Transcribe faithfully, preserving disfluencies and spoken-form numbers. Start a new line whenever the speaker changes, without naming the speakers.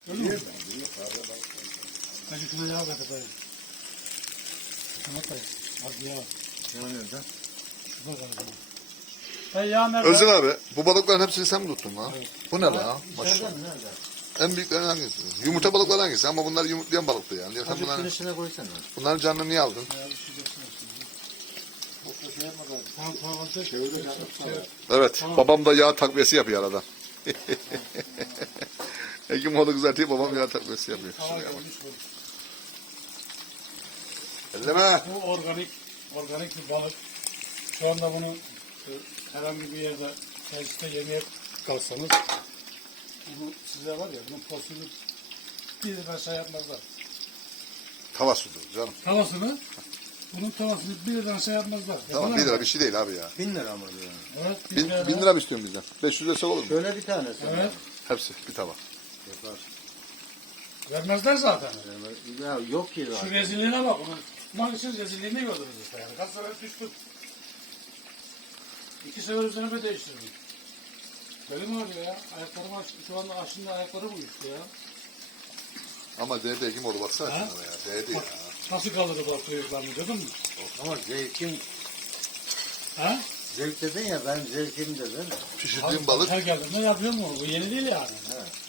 Öyle mi? Hadi şuna yağ kat atayım. Şuna atayım. Az yağ.
Yağ nerede?
Şuna koyalım. Ben yağ nerede?
Özgür abi bu balıkların hepsini sen mi tuttun lan?
Evet.
Bu ne lan? Maşallah.
İçeriden mi? Nerede?
En büyüklerin hangisi? Yumurta balıkları hangisi? Ama bunlar yumurtlayan balıktı yani. Sen
Azıcık
bunların,
güneşine koysana.
bunların canını niye aldın?
Ya bir şey döksene şimdi.
Çok da şey yapma galiba.
Tamam tamam. Hadi.
Çevirde
Şey-
yapma.
şey-
Evet.
Tamam.
Babam da yağ takviyesi yapıyor arada. Hekimoğlu kızartıyor, babam yağ takviyesi yapıyor.
Tamam,
Şuraya bak.
gelmiş bu.
Elleme.
Bu organik, organik bir balık. Şu anda bunu e, herhangi bir yerde tesiste yemeye kalsanız bu size var ya bunun posunu bir lira şey yapmazlar.
Tava sudur canım.
Tavasını bunun tavasını bir lira şey yapmazlar.
Tamam bir lira bir şey değil abi ya.
Bin lira mı diyor?
Evet. bir
Bin,
lira.
bin lira mı istiyorsun bizden? beş yüz lirası olur mu?
Şöyle bir tanesi.
Evet.
Hepsi bir tava.
Yapar.
Vermezler zaten.
Ya yok ki
Şu
zaten.
rezilliğine bak. Bunu tutmak için rezilliğini gördünüz işte yani. Kaç sefer düştük. İki sefer üzerine bir değiştirdim. Benim ağrıyor ya. Ayaklarım aç. Şu anda aşında ayaklarım uyuştu ya.
Ama değdi Hekimoğlu baksana
Ha?
şunlara ya. Değdi ya.
Nasıl kaldırdı bak bıyıklarını gördün mü?
Ama zevkim,
Ha?
zevk dedin ya ben zevkim dedim.
Pişirdiğim balık
Her geldiğinde yapıyor mu? Bu yeni değil yani.
He.